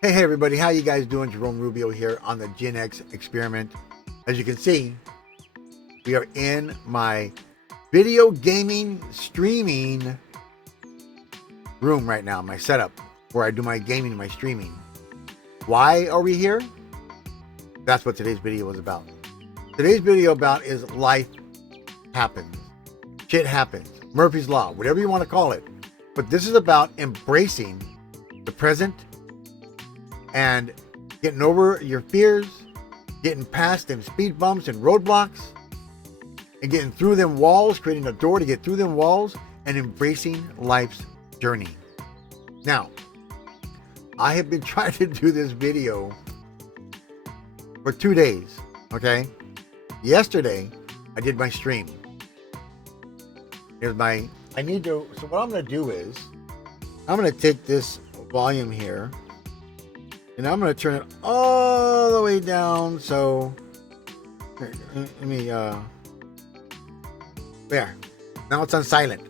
Hey everybody, how you guys doing? Jerome Rubio here on the GenX Experiment. As you can see, we are in my video gaming streaming room right now, my setup where I do my gaming and my streaming. Why are we here? That's what today's video is about. Today's video about is life happens. Shit happens. Murphy's Law, whatever you want to call it. But this is about embracing the present and getting over your fears, getting past them speed bumps and roadblocks, and getting through them walls, creating a door to get through them walls, and embracing life's journey. Now, I have been trying to do this video for 2 days, okay? Yesterday, I did my stream. So what I'm gonna do is, I'm gonna take this volume here, and I'm going to turn it all the way down. So, let me, there. Now it's on silent.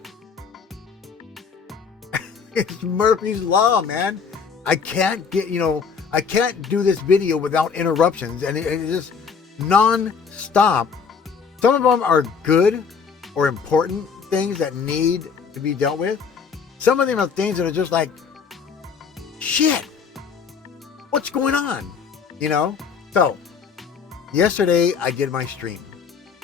It's Murphy's Law, man. I can't do this video without interruptions. And it's just non-stop. Some of them are good or important things that need to be dealt with. Some of them are things that are just like, shit. What's going on? So yesterday I did my stream.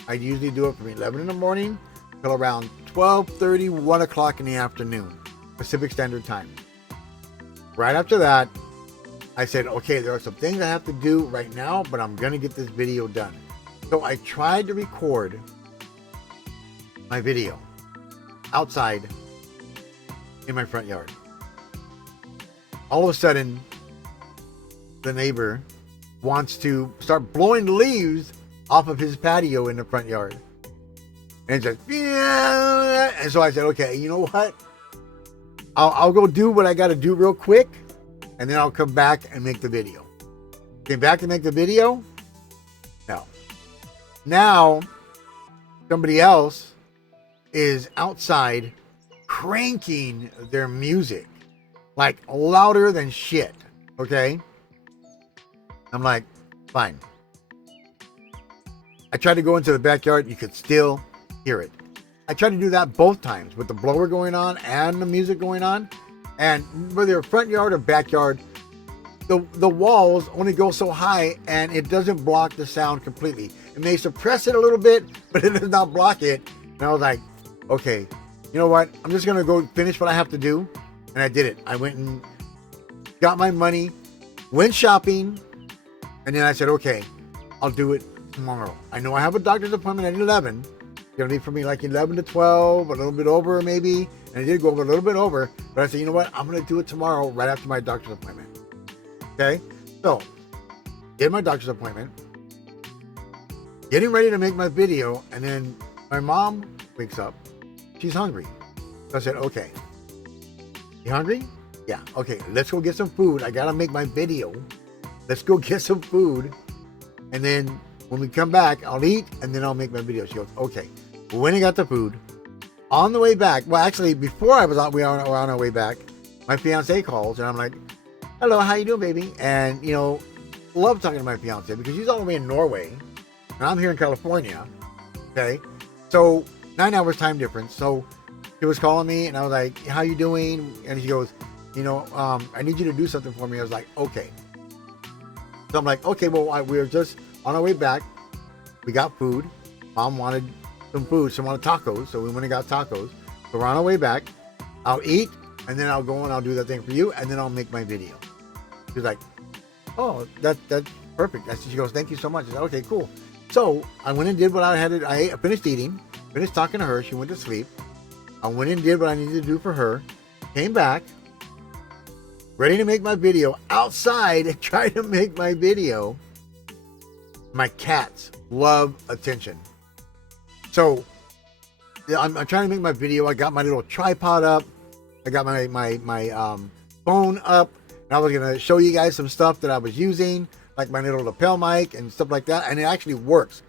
I usually do it from 11 in the morning till around 12:30, 1 o'clock in the afternoon, Pacific Standard Time. Right after that, I said, okay, there are some things I have to do right now, but I'm going to get this video done. So I tried to record my video outside in my front yard. All of a sudden, the neighbor wants to start blowing leaves off of his patio in the front yard. And just, yeah. And so I said, okay, you know what? I'll go do what I got to do real quick, and then I'll come back and make the video. Came back to make the video? No. Now, somebody else is outside cranking their music, like louder than shit, okay? I'm like, fine. I tried to go into the backyard. You could still hear it. I tried to do that both times with the blower going on and the music going on. And whether front yard or backyard, the walls only go so high and it doesn't block the sound completely. It may suppress it a little bit, but it does not block it. And I was like, okay, you know what? I'm just going to go finish what I have to do. And I did it. I went and got my money, went shopping. And then I said, okay, I'll do it tomorrow. I know I have a doctor's appointment at 11. It's going to be for me like 11 to 12, a little bit over maybe. And I did go over a little bit over. But I said, you know what? I'm going to do it tomorrow right after my doctor's appointment. Okay? So, did my doctor's appointment. Getting ready to make my video. And then my mom wakes up. She's hungry. So I said, okay. You hungry? Yeah. Okay, let's go get some food. I got to make my video. Let's go get some food, and then when we come back, I'll eat, and then I'll make my video. She goes, okay. We went and got the food. On the way back, well, actually, before we were on our way back, my fiance calls, and I'm like, hello, how you doing, baby? And, love talking to my fiance because she's all the way in Norway, and I'm here in California, okay? So, 9 hours time difference. So, she was calling me, and I was like, how you doing? And she goes, I need you to do something for me. I was like, okay. So I'm like, okay, well, we were just on our way back. We got food. Mom wanted some food. She wanted tacos. So we went and got tacos. So we're on our way back. I'll eat, and then I'll go and I'll do that thing for you, and then I'll make my video. She's like, oh, that's perfect. She goes, thank you so much. I said, okay, cool. So I went and did what I had to. I finished eating, finished talking to her. She went to sleep. I went and did what I needed to do for her. Came back. Ready to make my video outside and try to make my video. My cats love attention. So I'm trying to make my video. I got my little tripod up. I got my phone up. And I was going to show you guys some stuff that I was using, like my little lapel mic and stuff like that. And it actually works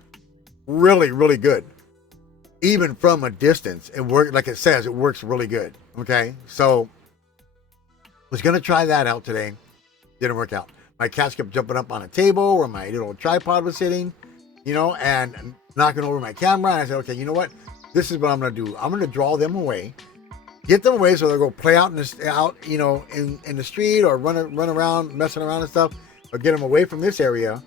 really, really good. Even from a distance, it works, like it says, it works really good. Okay. So was going to try that out today. Didn't work out. My cats kept jumping up on a table where my little tripod was sitting, and knocking over my camera. And I said, okay, you know what? This is what I'm going to do. I'm going to draw them away, get them away so they'll go play out in the street or run around, messing around and stuff, or get them away from this area,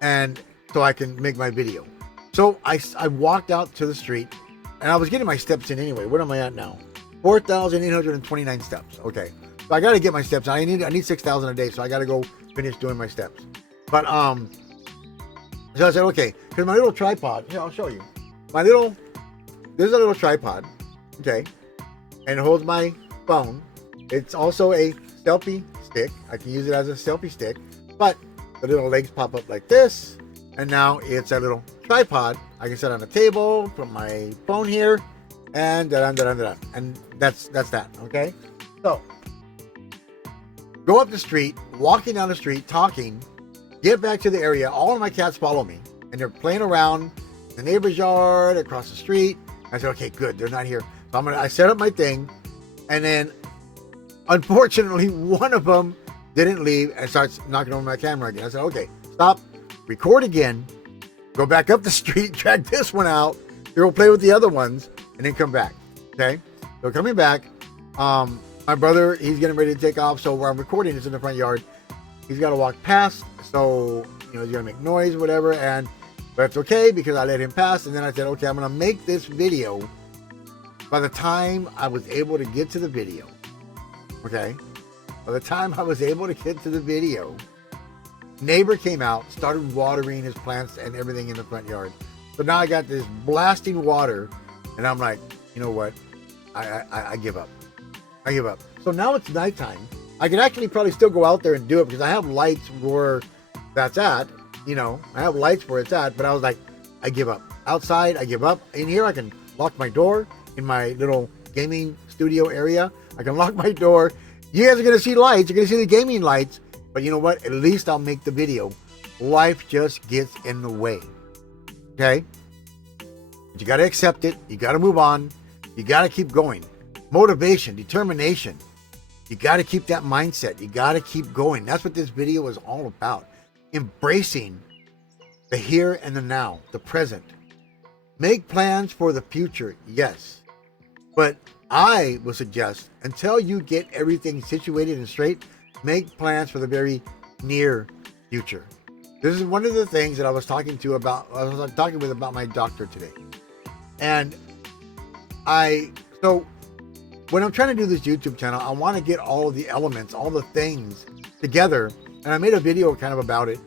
and so I can make my video. So I walked out to the street, and I was getting my steps in anyway. What am I at now? 4,829 steps. Okay. So I got to get my steps. I need 6,000 a day, so I got to go finish doing my steps. But so I said, okay, because my little tripod, here, I'll show you. There's a little tripod, okay, and it holds my phone. It's also a selfie stick. I can use it as a selfie stick, but the little legs pop up like this, and now it's a little tripod. I can set on a table, put my phone here, and and that's that, okay? So go up the street, walking down the street, talking, get back to the area. All of my cats follow me, and they're playing around the neighbor's yard, across the street. I said, okay, good, they're not here. So I set up my thing, and then unfortunately one of them didn't leave and starts knocking over my camera again. I said, okay, stop, record again, go back up the street, drag this one out, go play with the other ones, and then come back. Okay, so coming back, my brother, he's getting ready to take off. So where I'm recording is in the front yard. He's got to walk past, so he's gonna make noise, whatever. But it's okay because I let him pass. And then I said, okay, I'm gonna make this video. By the time I was able to get to the video, neighbor came out, started watering his plants and everything in the front yard. So now I got this blasting water, and I'm like, you know what? I give up. I give up. So now it's nighttime. I can actually probably still go out there and do it because I have lights where that's at. I have lights where it's at, but I was like, I give up. Outside, I give up. In here, I can lock my door in my little gaming studio area. I can lock my door. You guys are going to see lights. You're going to see the gaming lights. But you know what? At least I'll make the video. Life just gets in the way. Okay? But you got to accept it. You got to move on. You got to keep going. Motivation, determination. You got to keep that mindset. You got to keep going. That's what this video is all about. Embracing the here and the now, the present. Make plans for the future, yes. But I would suggest, until you get everything situated and straight, make plans for the very near future. This is one of the things that I was talking about my doctor today. And so when I'm trying to do this YouTube channel, I want to get all of the elements, all the things together. And I made a video kind of about it.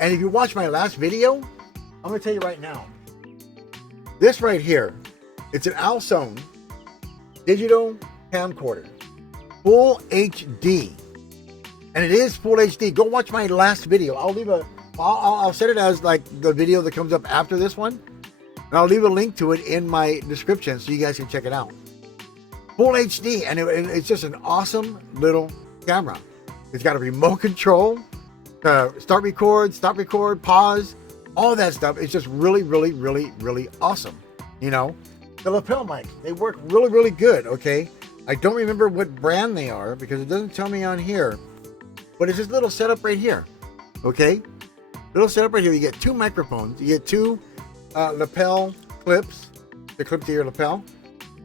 And if you watch my last video, I'm going to tell you right now. This right here, it's an Alsone digital camcorder, full HD. And it is full HD. Go watch my last video. I'll set it as like the video that comes up after this one. And I'll leave a link to it in my description so you guys can check it out. Full HD. And it's just an awesome little camera. It's got a remote control to start record, stop record, pause, all that stuff. It's just really, really, really, really awesome. The lapel mics, they work really, really good, okay? I don't remember what brand they are because it doesn't tell me on here. But it's this little setup right here, okay? Little setup right here. You get two microphones. You get two lapel clips to clip to your lapel.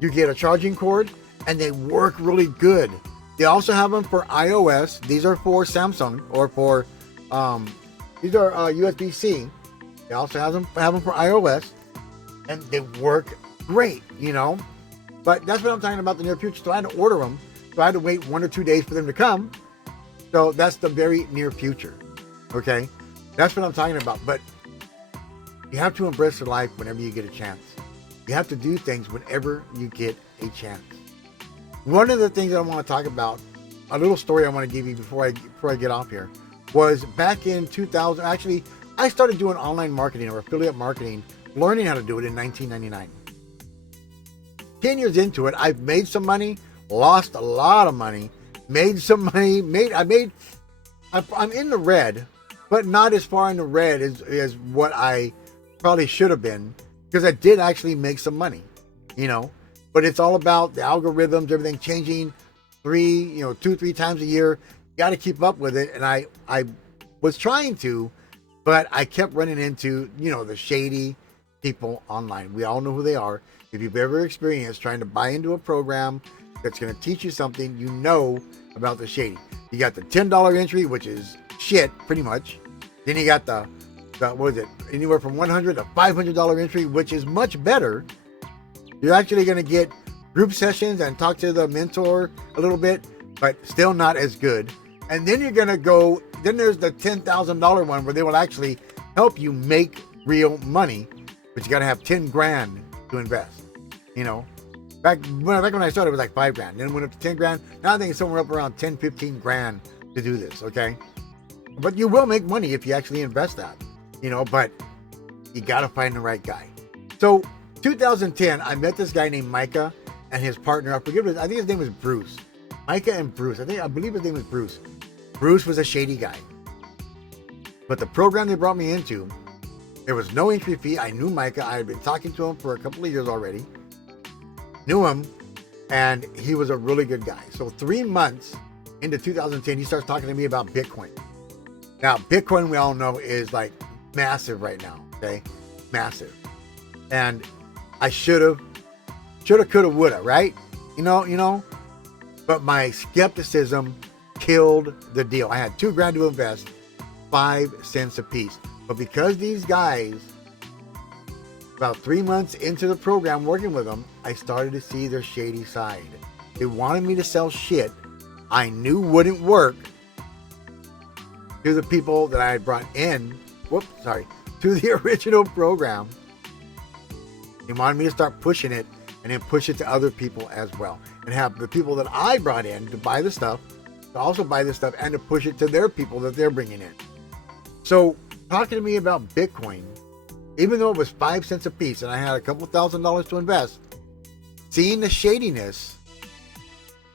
You get a charging cord, and they work really good. They also have them for iOS. These are for Samsung or for these are USB-C. They also have them for iOS, and they work great. But that's what I'm talking about the near future. So I had to order them. So I had to wait 1 or 2 days for them to come. So that's the very near future. Okay, that's what I'm talking about. But you have to embrace your life whenever you get a chance. You have to do things whenever you get a chance. One of the things that I want to talk about, a little story I want to give you before I get off here, was back in 2000. Actually, I started doing online marketing or affiliate marketing, learning how to do it in 1999. 10 years into it, I've made some money, lost a lot of money, made some money, I'm in the red, but not as far in the red as what I probably should have been, because I did actually make some money, but it's all about the algorithms, everything changing 2-3 times a year. You got to keep up with it. And I was trying to, but I kept running into, the shady people online. We all know who they are. If you've ever experienced trying to buy into a program that's going to teach you something, about the shady. You got the $10 entry, which is shit, pretty much. Then you got the what is it? Anywhere from $100 to $500 entry, which is much better. You're actually going to get group sessions and talk to the mentor a little bit, but still not as good. And then you're going to go, then there's the $10,000 one where they will actually help you make real money, but you got to have 10 grand to invest. Back when I started, it was like 5 grand. Then it went up to 10 grand. Now I think it's somewhere up around 10, 15 grand to do this. Okay. But you will make money if you actually invest that, but you got to find the right guy. So 2010, I met this guy named Micah and his partner. I think his name was Bruce. Micah and Bruce. I believe his name was Bruce. Bruce was a shady guy. But the program they brought me into, there was no entry fee. I knew Micah. I had been talking to him for a couple of years already. Knew him, and he was a really good guy. So 3 months into 2010, he starts talking to me about Bitcoin. Now, Bitcoin, we all know, is like massive right now. Okay, massive. And I shoulda, coulda, woulda, right? But my skepticism killed the deal. I had 2 grand to invest, 5 cents a piece. But because these guys, about 3 months into the program working with them, I started to see their shady side. They wanted me to sell shit I knew wouldn't work to the people that I had brought in. To the original program. They wanted me to start pushing it and then push it to other people as well. And have the people that I brought in to buy the stuff, to also buy the stuff and to push it to their people that they're bringing in. So talking to me about Bitcoin, even though it was 5 cents a piece and I had a couple $1,000s to invest, seeing the shadiness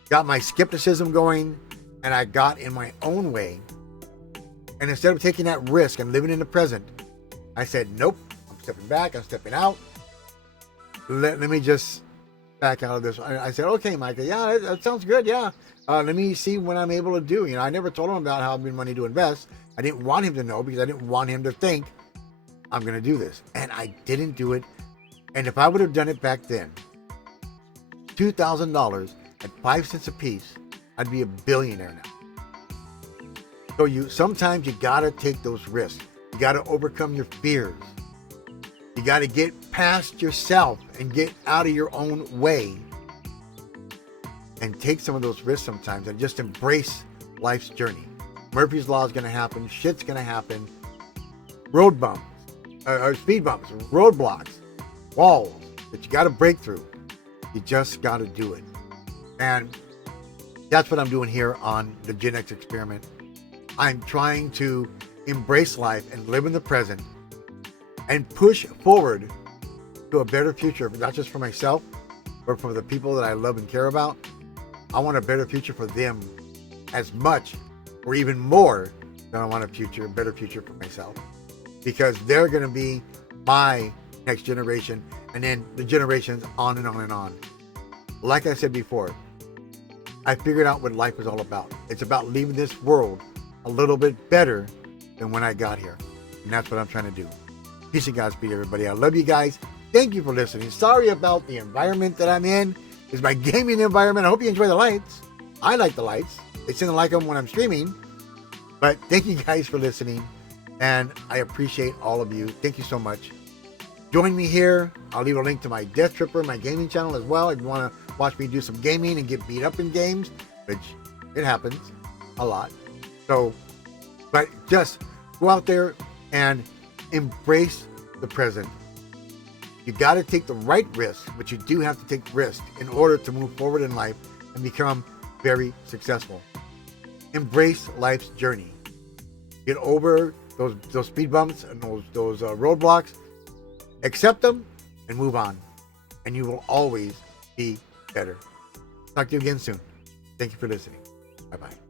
got my skepticism going, and I got in my own way. And instead of taking that risk and living in the present, I said, nope, I'm stepping back, I'm stepping out. Let me just back out of this. I said, okay, Micah, yeah, that sounds good, yeah. Let me see what I'm able to do. I never told him about how I made money to invest. I didn't want him to know because I didn't want him to think I'm going to do this. And I didn't do it. And if I would have done it back then, $2,000 at 5 cents a piece, I'd be a billionaire now. So sometimes you got to take those risks. You got to overcome your fears. You got to get past yourself and get out of your own way and take some of those risks sometimes and just embrace life's journey. Murphy's Law is going to happen. Shit's going to happen. Road bumps, or speed bumps, roadblocks, walls that you got to break through. You just got to do it. And that's what I'm doing here on the GenX Experiment. I'm trying to embrace life and live in the present and push forward to a better future, not just for myself, but for the people that I love and care about. I want a better future for them as much or even more than I want a better future for myself, because they're going to be my next generation and then the generations on and on and on. Like I said before, I figured out what life is all about. It's about leaving this world a little bit better than when I got here. And that's what I'm trying to do. Peace and Godspeed, everybody. I love you guys. Thank you for listening. Sorry about the environment that I'm in. It's my gaming environment. I hope you enjoy the lights. I like the lights. They seem to like them when I'm streaming. But thank you guys for listening. And I appreciate all of you. Thank you so much. Join me here. I'll leave a link to my Death Tripper, my gaming channel as well. If you want to watch me do some gaming and get beat up in games, which it happens a lot. So, but just go out there and embrace the present. You got to take the right risks, but you do have to take risks in order to move forward in life and become very successful. Embrace life's journey. Get over those speed bumps and those roadblocks. Accept them and move on. And you will always be better. Talk to you again soon. Thank you for listening. Bye-bye.